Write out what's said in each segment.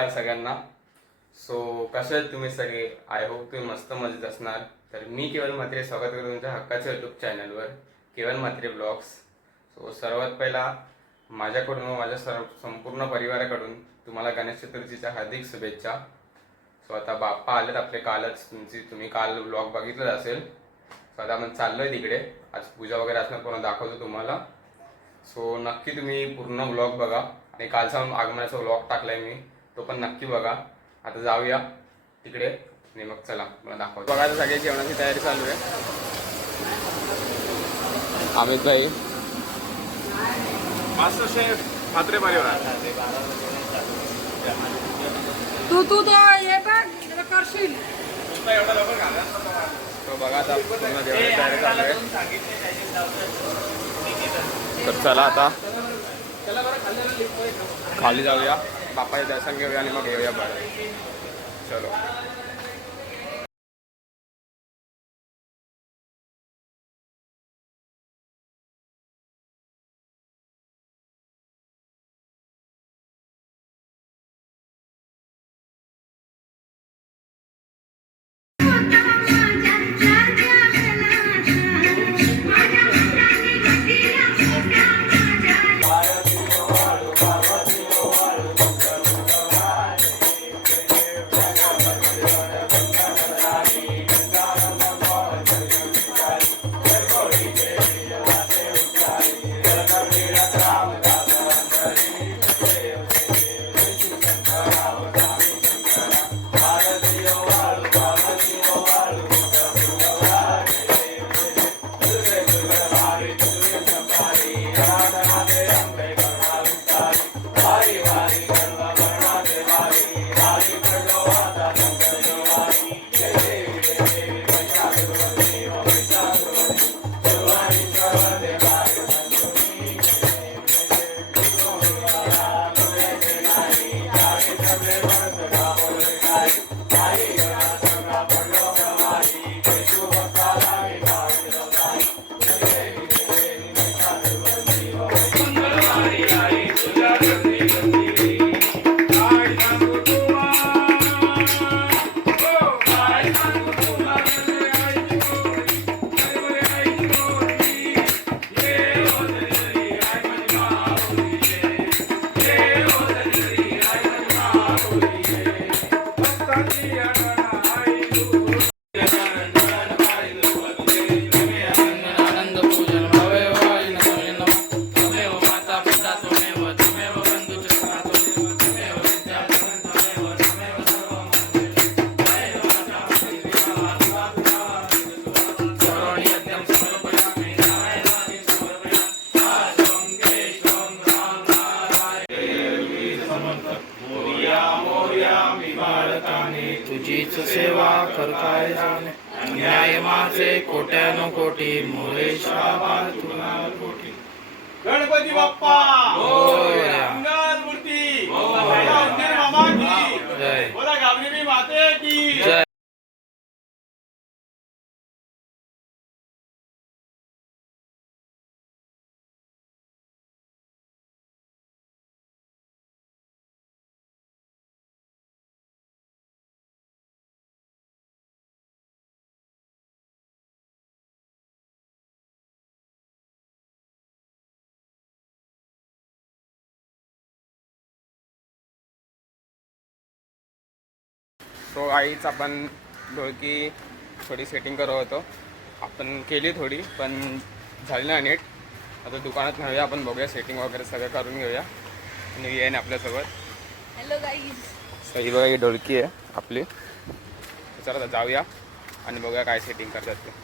नमस्कार सगळ्यांना. सो कसे आहेत तुम्ही सगळे? आय होप तुम्ही मस्त मजेत असणार. तर मी केवल म्हात्रे स्वागत करतो तुमच्या हक्काच्या यूट्यूब चॅनलवर केवल म्हात्रे ब्लॉग्स. सो सर्वात पहिला माझ्याकडून व माझ्या संपूर्ण परिवाराकडून तुम्हाला गणेश चतुर्थीच्या हार्दिक शुभेच्छा. सो आता बाप्पा आलेत आपले कालच, तुम्ही काल ब्लॉग बघितलंच असेल. सो आता आपण चाललोय तिकडे, आज पूजा वगैरे असणार, पूर्ण दाखवतो तुम्हाला. सो नक्की तुम्ही पूर्ण ब्लॉग बघा आणि कालचा आगमनाचा व्लॉग टाकलाय मी, तो पण नक्की बघा. आता जाऊया तिकडे आणि मग चला मला दाखवतो. बघा सगळ्या जेवणाची तयारी चालू आहे. अमित भाई, मास्टर शेफ म्हात्रे परिवार. तू तो ये बघ करशील एवढा लवकर घाला. तो बघा आता पूर्ण जेवणाची तयारी चालू आहे. तर चला आता खाली जाऊया, बाप्पाचे दर्शन घेऊया आणि मग येऊया बाहेर. चलो. तुझीच सेवा करताय जाणे, न्याय माझे कोट्यानो कोटी, मोरेश्वरा तुला कोटी. गणपती बाप्पा मोरया. मंगल मूर्ती मामा की जय. बोला गावदेवी माते की जय. सो आईच आपण ढोलकी थोडी सेटिंग करत होतो, आपण केली थोडी पण झाली ना नीट. आता दुकानात नेऊया, आपण बघूया सेटिंग वगैरे सगळं करून घेऊया आणि येईन आपल्यासोबत. Hello guys. सो ही बघा, ही ढोलकी आहे आपली. चला आता जाऊया आणि बघूया काय सेटिंग करतात ते.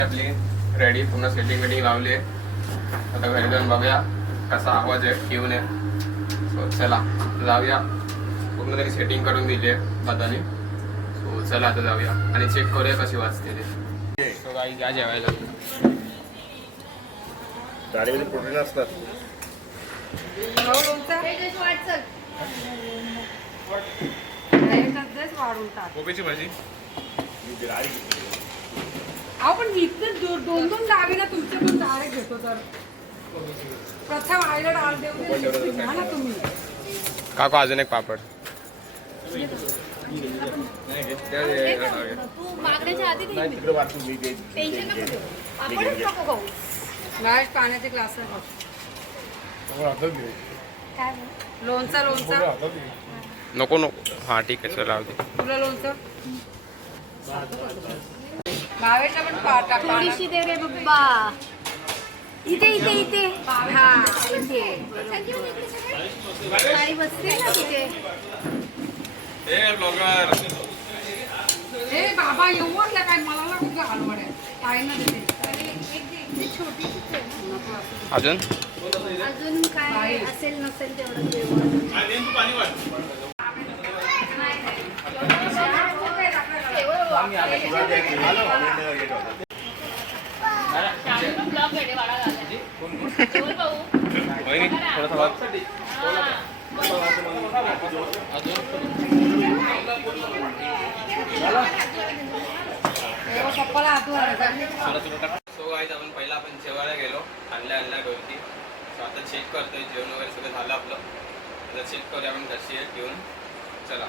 आपली रेडी, पूर्ण सेटिंग वेटिंग लावली आहे. आता घरी जाऊन बघूया कसा आवाज आहे, ट्यून आहे. सो चला जाऊया, पूर्ण तरी सेटिंग करून दिली आहे दादाने. सो चला आता जाऊया आणि चेक करूया कशी वाजते ते. सो काही घ्या जेवायला. गाडीमध्ये प्रोटीन असतात. भाऊ लोणचं. वाढून टाक. कोबीची भाजी अहो पण इथं दोन दोन डावे ना तुमचे पण डायरेक्ट घेतो तर प्रथम आईला डाळ देऊ दे घ्या ना तुम्ही. काकू अजून एक पापड. तू मागण्याच्या आधी टेन्शन नको घेऊ. आपणच नको खाऊ. गाय पाण्याचे ग्लास काय लोणचं लोणचं नको नको हा ठीक आहे चल राहू दे. तुला लोणचं भावेशला पण टाक थोडीशी दे रे बाबा. इथे इथे इथे हा इथे आणि बसते ना तिथे. ब्लॉगर हे बाबा येऊ वाटलं काय मला ना खूप हलवड आहे काय ना देते छोटीशीच आहे ना. अजून अजून काय असेल नसेल तेवढं जेवण. पाणी वाट पप्पाला हात सो गाईज आपण पहिला आपण जेवायला गेलो आणल्या गवती. सो आता चेक करतोय जेवण वगैरे सगळं झालं आपलं. आता चेक करूया आपण कशी आहे घेऊन चला.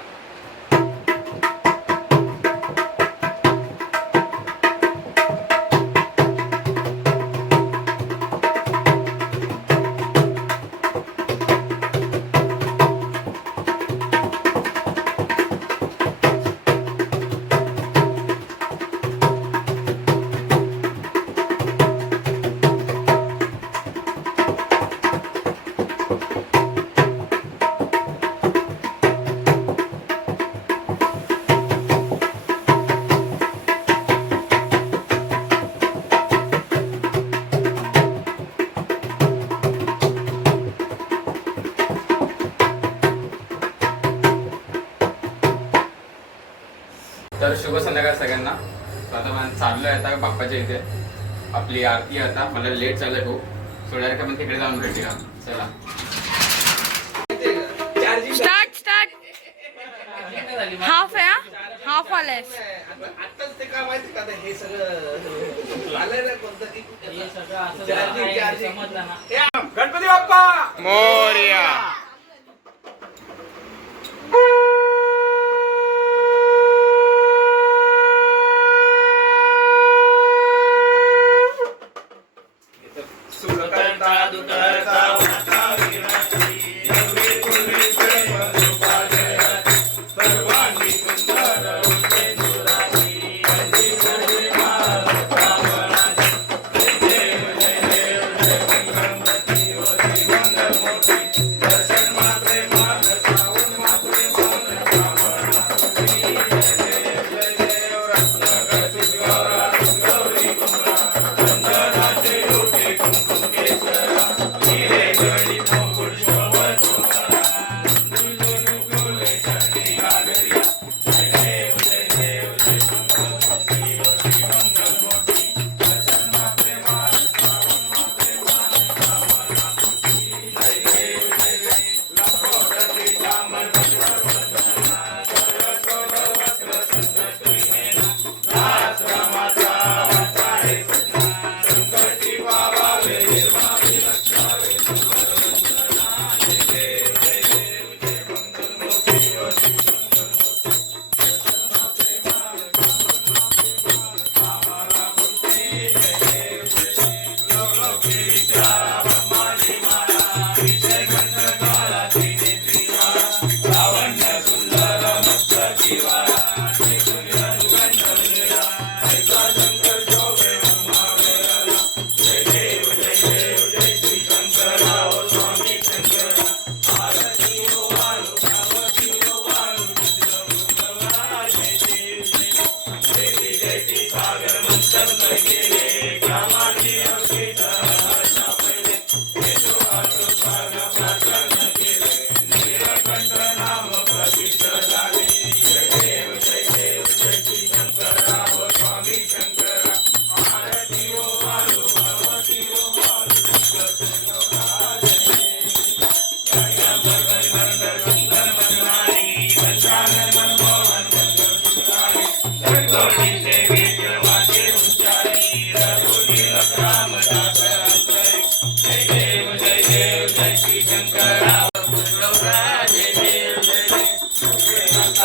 तर शुभ संध्याकाळ सगळ्यांना. आता मला चाललोय आता बाप्पाच्या इथे आपली आरती आता मला लेट चाललंय खूप. सोडायला का पण तिकडे जाऊन भेटूया चला. स्टार्ट स्टार्ट हाफ आहे हाफ आलाय. आताच ते काय माहिती का हे सगळं आलंय ना कोणतं की गणपती बाप्पा मोरया.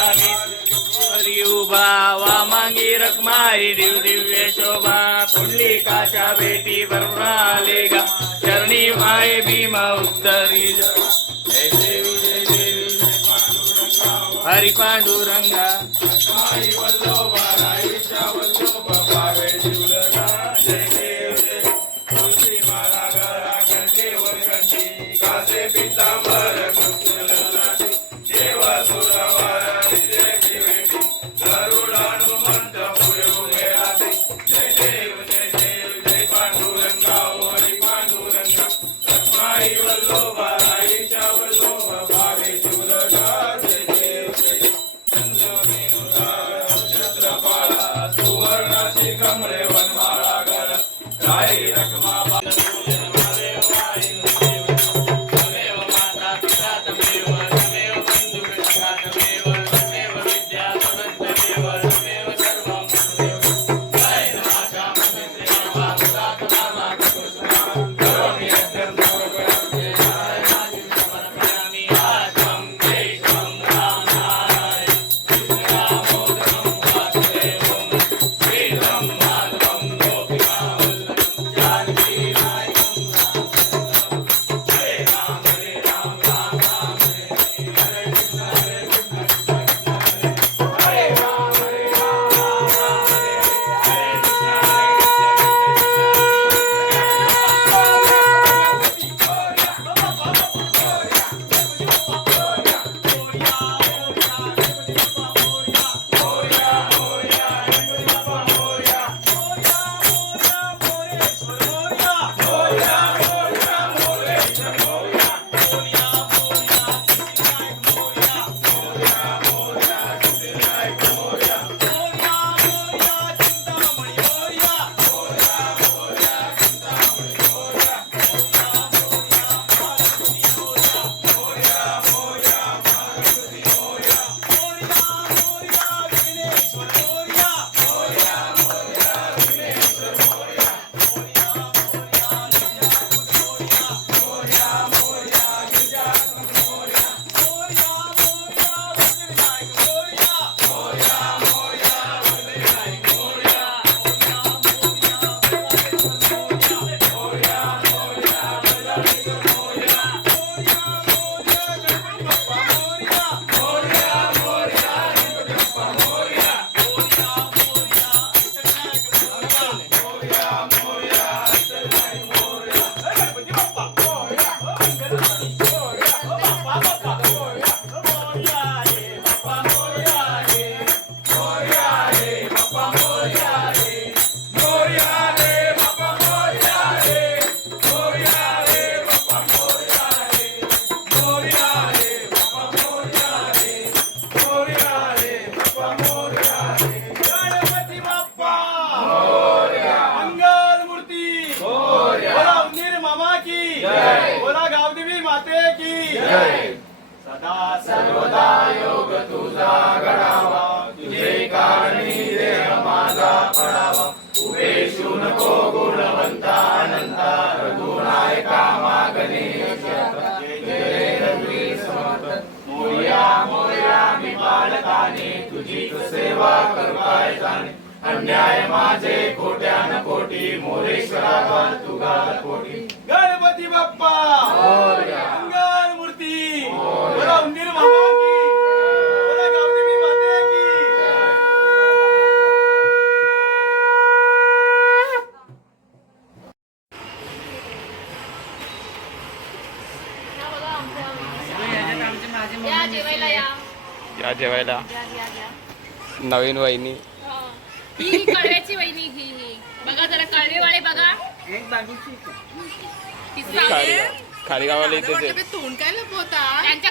हरी उभा वामांगी रखमाई दिव दिव्य शोभा पुंडलिकाच्या भेटी भरून आले गा चरणी माये भीमा उत्तरी जय देवी जय देवी जय पांडुरंगा हरी पांडुरंगा रखमाई वल्लोबा राईच्या वल्लोबा पावे जीवलगा जय देव जय तुळशी माला गळा कंठे वरकंठी कासे पितांबर कुंकुमलाटी देवा सुरवारा विजय विवेकी गरुडानुमंत पुढे उभे राहते जय देव जय पांडुरंगा हरी पांडुरंगा रखमाई वल्लोबा राईच्या वल्लोबा भावे जीवलगा जय देव जय चंद्रमेनुरा नक्षत्रपाळा सुवर्णाची कमळे वनमाळा गळा राई रखमा सदा सर्वदा योग तुझा घडावा तुझे कारणी देह माझा पडावा उभेशू नको गुणवंता अनंता रघुनायका मागणे जय रघुवीर समर्थ मोर्या मोर्या मी बालकाने तुझी सेवा करू काय जाणे अन्याय माझे कोट्यान कोटी मोरेश्वरा तुगा कोटी गणपती बाप्पा मंगल मूर्ती बोला उंदीर मामा की बोला गावदेवी माते की या जेवायला या या जेवायला नवीन वहिनी ही कळव्याची वहिनी ही बघा जरा कळवेवाळे बघा खाली गावाला इथेच आहे. त्यांच्या